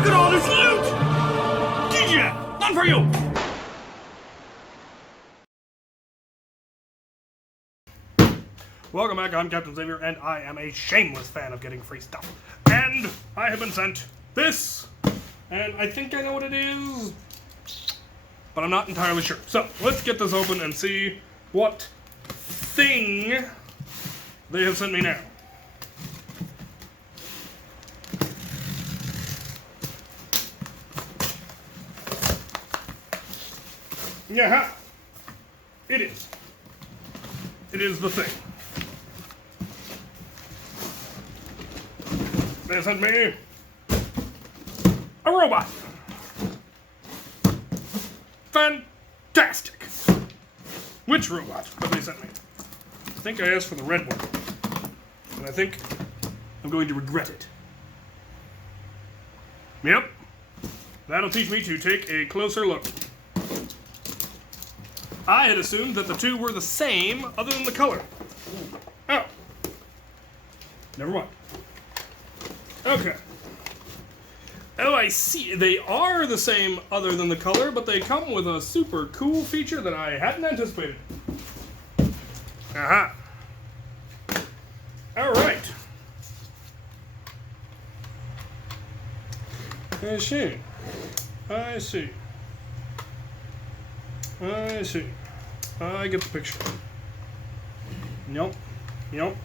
Look at all this loot! DJ, none for you! Welcome back, I'm Captain Xavier, and I am a shameless fan of getting free stuff. And I have been sent this, and I think I know what it is, but I'm not entirely sure. So, let's get this open and see what thing they have sent me now. Yaha! It is. It is the thing. They sent me a robot. Fantastic. Which robot that they sent me? I think I asked for the red one. And I think I'm going to regret it. Yep. That'll teach me to take a closer look. I had assumed that the two were the same other than the color. Oh. Never mind. Okay. Oh, I see. They are the same other than the color, but they come with a super cool feature that I hadn't anticipated. Aha. Alright. I see. I see. I see. I get the picture. Nope. Nope.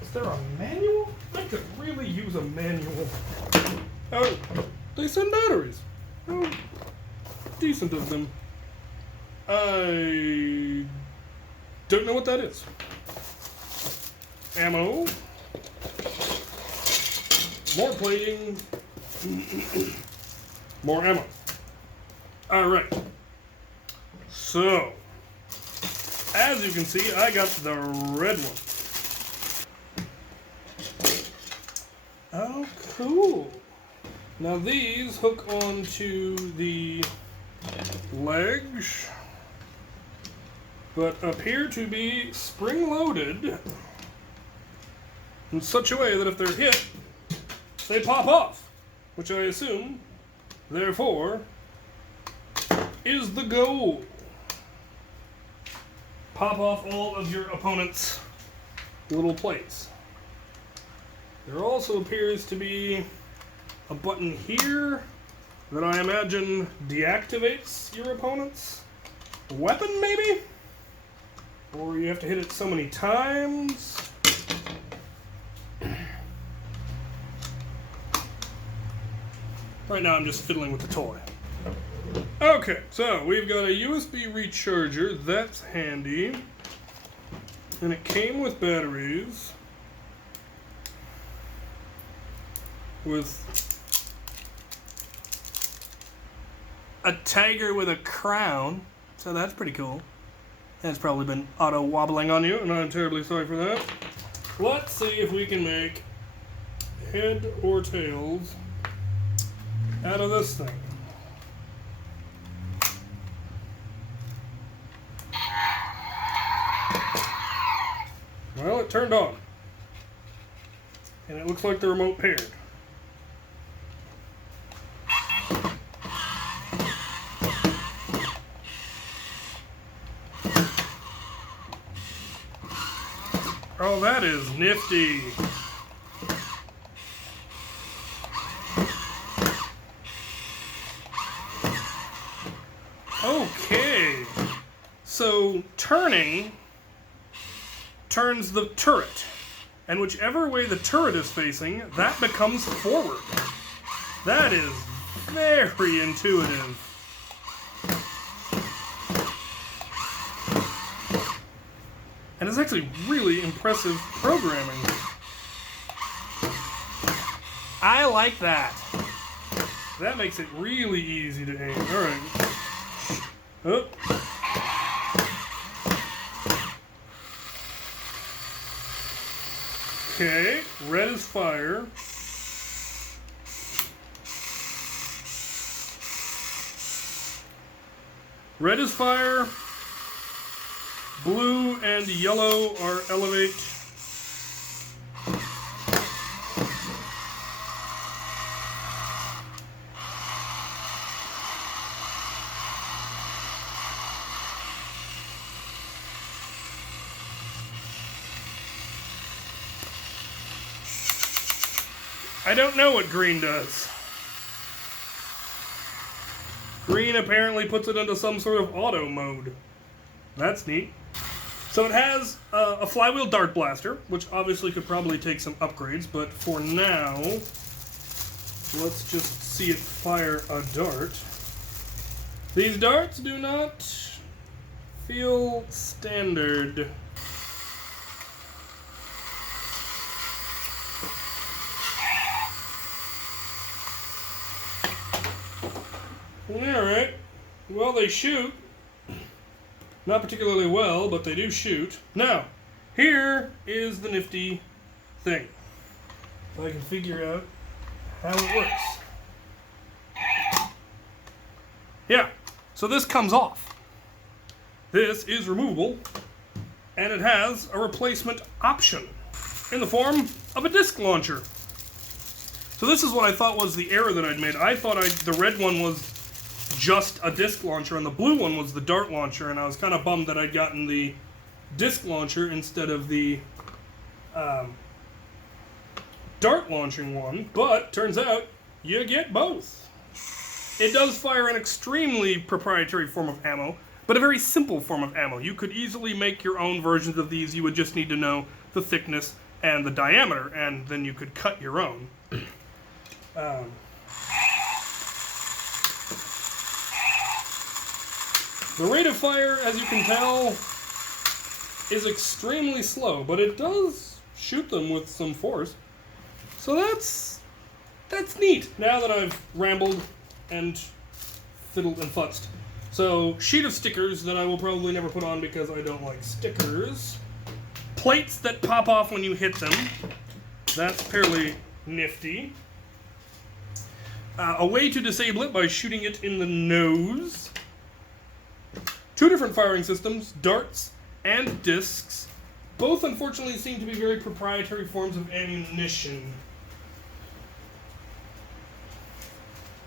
Is there a manual? I could really use a manual. Oh, they send batteries. Oh, decent of them. I don't know what that is. Ammo. More plating. More ammo. Alright. So, as you can see, I got the red one. Oh, cool. Now these hook onto the legs, but appear to be spring-loaded in such a way that if they're hit, they pop off, which I assume, therefore, is the goal. Pop off all of your opponent's little plates. There also appears to be a button here that I imagine deactivates your opponent's weapon, maybe? Or you have to hit it so many times. Right now I'm just fiddling with the toy. Okay, so we've got a USB recharger, that's handy. And it came with batteries. With a tiger with a crown, so that's pretty cool. That's probably been auto-wobbling on you, and I'm terribly sorry for that. Let's see if we can make head or tails out of this thing. Well, it turned on. And it looks like the remote paired. Oh, that is nifty. Okay. So, turning turns the turret. And whichever way the turret is facing, that becomes forward. That is very intuitive. And it's actually really impressive programming. I like that. That makes it really easy to aim. Alright. Oh. Okay, red is fire. Red is fire. Blue and yellow are elevate. I don't know what green does. Green apparently puts it into some sort of auto mode. That's neat. So it has a flywheel dart blaster, which obviously could probably take some upgrades, but for now, let's just see it fire a dart. These darts do not feel standard. Alright, well they shoot. Not particularly well, but they do shoot. Now, here is the nifty thing. If I can figure out how it works. Yeah, so this comes off. This is removable, and it has a replacement option in the form of a disc launcher. So this is what I thought was the error that I'd made. I thought the red one was just a disc launcher, and the blue one was the dart launcher, and I was kind of bummed that I'd gotten the disc launcher instead of the dart launching one, but turns out you get both. It does fire an extremely proprietary form of ammo, but a very simple form of ammo. You could easily make your own versions of these. You would just need to know the thickness and the diameter, and then you could cut your own. The rate of fire, as you can tell, is extremely slow, but it does shoot them with some force. So that's neat, now that I've rambled and fiddled and futzed. So, sheet of stickers that I will probably never put on because I don't like stickers. Plates that pop off when you hit them. That's fairly nifty. A way to disable it by shooting it in the nose. 2 different firing systems, darts and discs. Both, unfortunately, seem to be very proprietary forms of ammunition.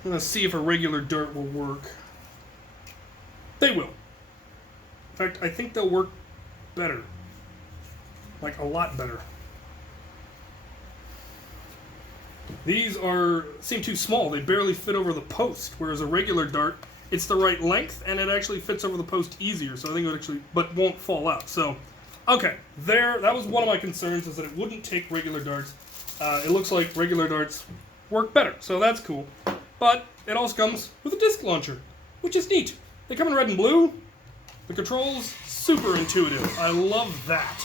I'm going to see if a regular dart will work. They will. In fact, I think they'll work better. Like, a lot better. These seem too small. They barely fit over the post, whereas a regular dart, it's the right length, and it actually fits over the post easier, so I think it would actually, but won't fall out. So, okay, that was one of my concerns, is that it wouldn't take regular darts. It looks like regular darts work better, so that's cool. But it also comes with a disc launcher, which is neat. They come in red and blue. The controls, super intuitive. I love that.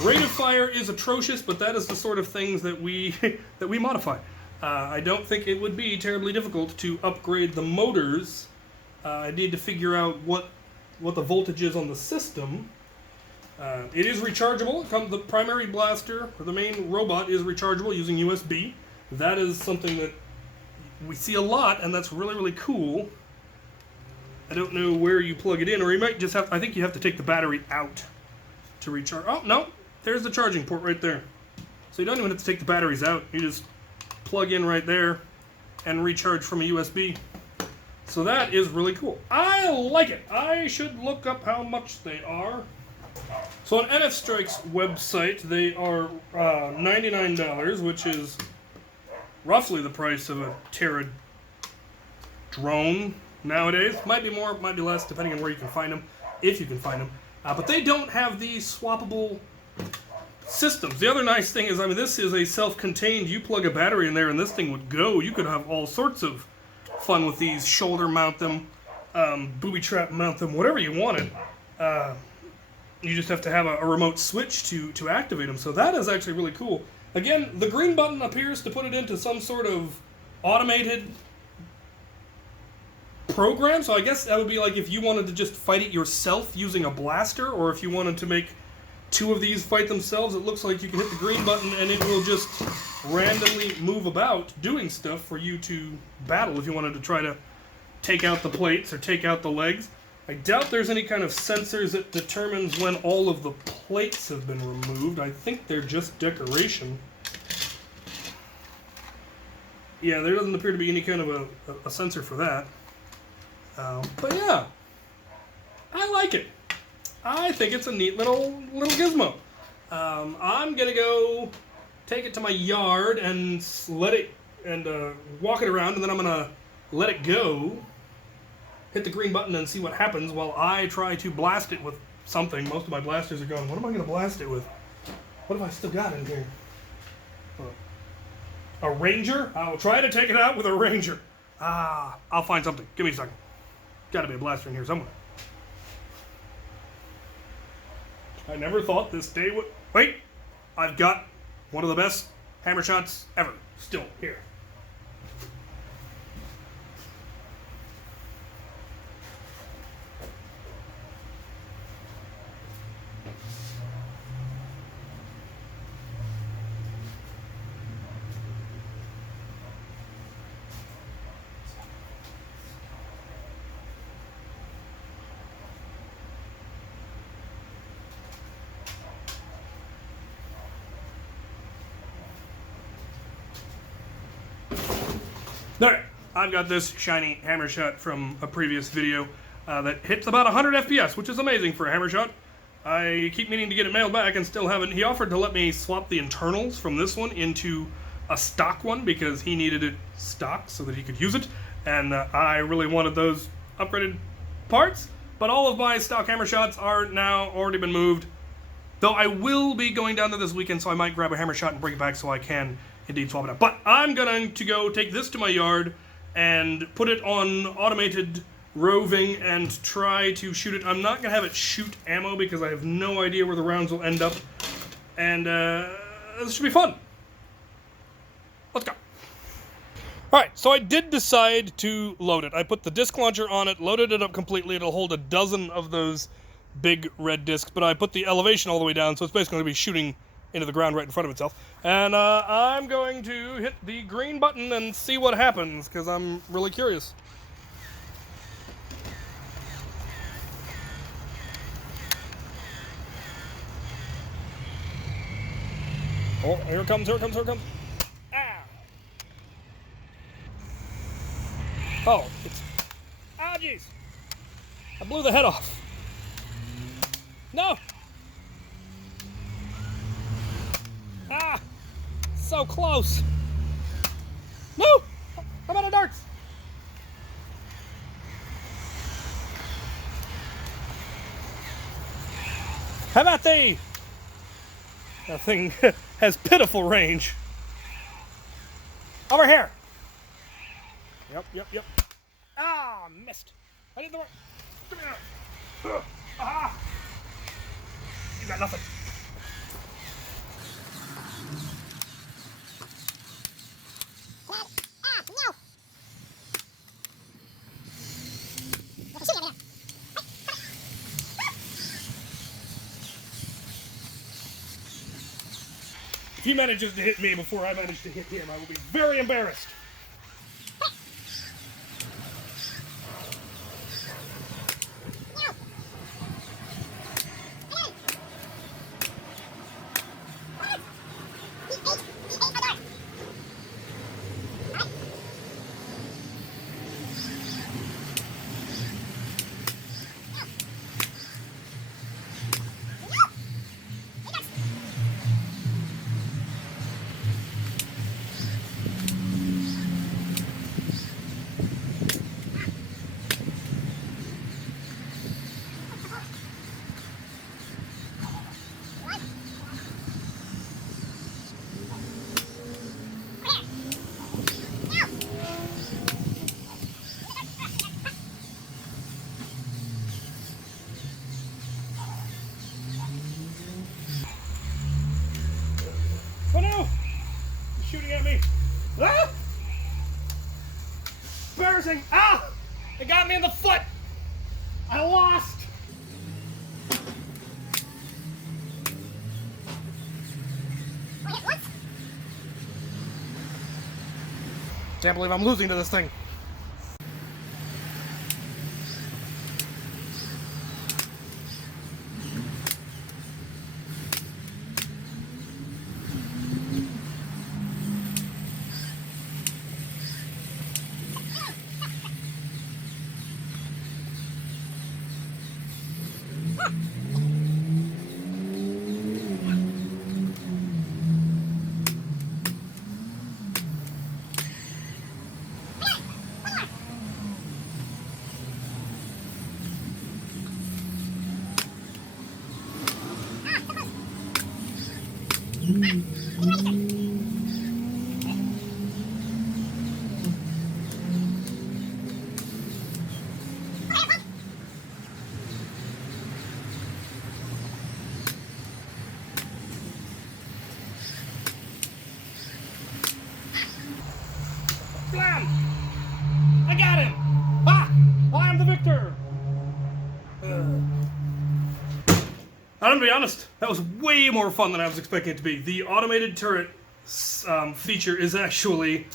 Rate of fire is atrocious, but that is the sort of things that we modify. I don't think it would be terribly difficult to upgrade the motors. I need to figure out what the voltage is on the system. It is rechargeable. The primary blaster, or the main robot, is rechargeable using USB. That is something that we see a lot, and that's really, really cool. I don't know where you plug it in, or you might just have, I think you have to take the battery out to recharge. Oh, no, there's the charging port right there. So you don't even have to take the batteries out. You just plug in right there and recharge from a USB. So that is really cool. I like it. I should look up how much they are. So on NFStrike's website, they are $99, which is roughly the price of a Terra drone nowadays. Might be more, might be less, depending on where you can find them, if you can find them. But they don't have these swappable systems. The other nice thing is, I mean, this is a self-contained, you plug a battery in there and this thing would go. You could have all sorts of fun with these, shoulder mount them, booby trap mount them, whatever you wanted. You just have to have a remote switch to activate them. So that is actually really cool. Again, the green button appears to put it into some sort of automated program. So I guess that would be like if you wanted to just fight it yourself using a blaster, or if you wanted to make 2 of these fight themselves. It looks like you can hit the green button and it will just randomly move about doing stuff for you to battle if you wanted to try to take out the plates or take out the legs. I doubt there's any kind of sensors that determines when all of the plates have been removed. I think they're just decoration. Yeah, there doesn't appear to be any kind of a sensor for that. But yeah, I like it. I think it's a neat little gizmo. I'm gonna go take it to my yard and let it and walk it around, and then I'm gonna let it go. Hit the green button and see what happens while I try to blast it with something. Most of my blasters are gone. What am I gonna blast it with? What have I still got in here? A ranger? I'll try to take it out with a ranger. I'll find something. Give me a second. Gotta be a blaster in here somewhere. I never thought this day would... Wait! I've got one of the best hammer shots ever. Still here. There, I've got this shiny hammer shot from a previous video that hits about 100 FPS, which is amazing for a hammer shot. I keep meaning to get it mailed back and still haven't. He offered to let me swap the internals from this one into a stock one because he needed it stock so that he could use it, and I really wanted those upgraded parts, but all of my stock hammer shots are now already been moved, though I will be going down there this weekend, so I might grab a hammer shot and bring it back so I can indeed swap it out. But I'm going to go take this to my yard and put it on automated roving and try to shoot it. I'm not going to have it shoot ammo because I have no idea where the rounds will end up. And this should be fun. Let's go. Alright, so I did decide to load it. I put the disc launcher on it, loaded it up completely. It'll hold a dozen of those big red discs, but I put the elevation all the way down, so it's basically going to be shooting into the ground right in front of itself. And I'm going to hit the green button and see what happens, because I'm really curious. Oh, here it comes, here it comes, here it comes. Ah! Oh, it's... Ah, jeez! I blew the head off. No! Ah! So close! No! I'm out of darts! How about thee? That thing has pitiful range. Over here! Yep. Ah! Missed! I did the right... Come here! Ah! You got nothing. If he manages to hit me before I manage to hit him, I will be very embarrassed. Oh no! He's shooting at me. Ah! Embarrassing! Ah! It got me in the foot! I lost! Can't believe I'm losing to this thing. Blam! I got him! Ah! I am the victor! I'm gonna be honest, that was way more fun than I was expecting it to be. The automated turret feature is actually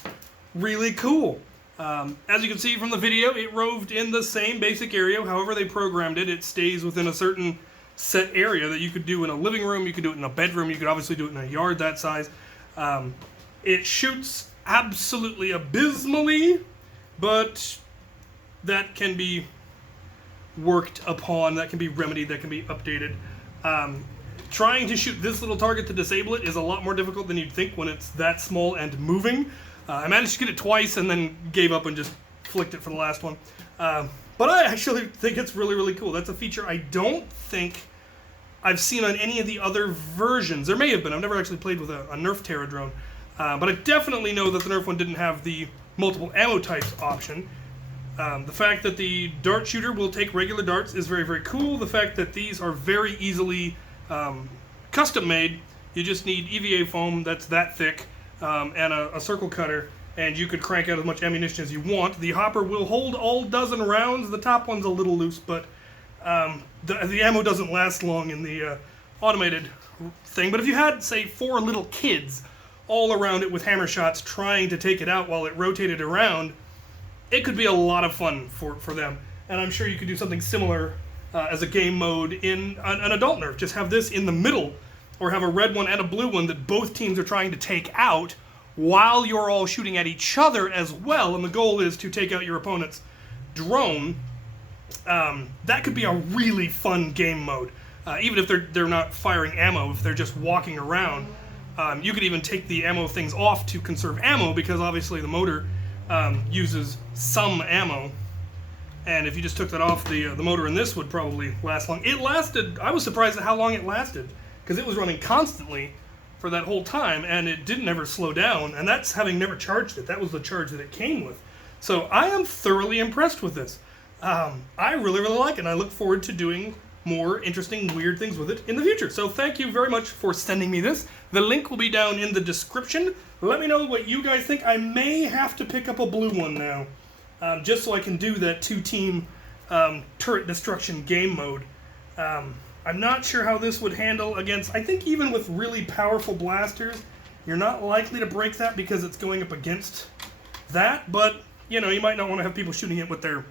really cool. As you can see from the video, it roved in the same basic area. However they programmed it, it stays within a certain set area that you could do in a living room, you could do it in a bedroom, you could obviously do it in a yard that size. It shoots absolutely abysmally, but that can be worked upon, that can be remedied, that can be updated. Trying to shoot this little target to disable it is a lot more difficult than you'd think when it's that small and moving. I managed to get it twice and then gave up and just flicked it for the last one. But I actually think it's really, really cool. That's a feature I don't think I've seen on any of the other versions. There may have been. I've never actually played with a Nerf Terra drone. But I definitely know that the Nerf one didn't have the multiple ammo types option. The fact that the dart shooter will take regular darts is very, very cool. The fact that these are very easily custom made. You just need EVA foam that's that thick and a circle cutter, and you could crank out as much ammunition as you want. The hopper will hold all dozen rounds. The top one's a little loose, but the ammo doesn't last long in the automated thing. But if you had, say, 4 little kids all around it with hammer shots trying to take it out while it rotated around, it could be a lot of fun for them. And I'm sure you could do something similar as a game mode in an adult Nerf. Just have this in the middle, or have a red one and a blue one that both teams are trying to take out while you're all shooting at each other as well, and the goal is to take out your opponent's drone. That could be a really fun game mode. Even if they're not firing ammo, if they're just walking around. You could even take the ammo things off to conserve ammo, because obviously the motor uses some ammo, and if you just took that off, the motor in this would probably last long. It lasted, I was surprised at how long it lasted, because it was running constantly for that whole time, and it didn't ever slow down, and that's having never charged it. That was the charge that it came with. So I am thoroughly impressed with this. I really, really like it, and I look forward to doing more interesting, weird things with it in the future. So thank you very much for sending me this. The link will be down in the description. Let me know what you guys think. I may have to pick up a blue one now, just so I can do that 2-team turret destruction game mode. I'm not sure how this would handle against, I think even with really powerful blasters, you're not likely to break that because it's going up against that, but you know, you might not want to have people shooting it with their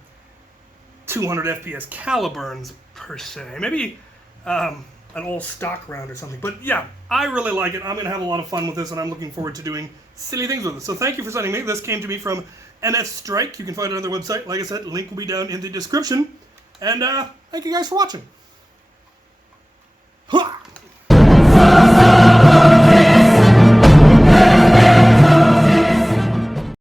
200 FPS Caliburns per se. Maybe an all stock round or something. But yeah, I really like it. I'm going to have a lot of fun with this, and I'm looking forward to doing silly things with it. So thank you for sending me. This came to me from NFStrike. You can find it on their website. Like I said, link will be down in the description. And thank you guys for watching.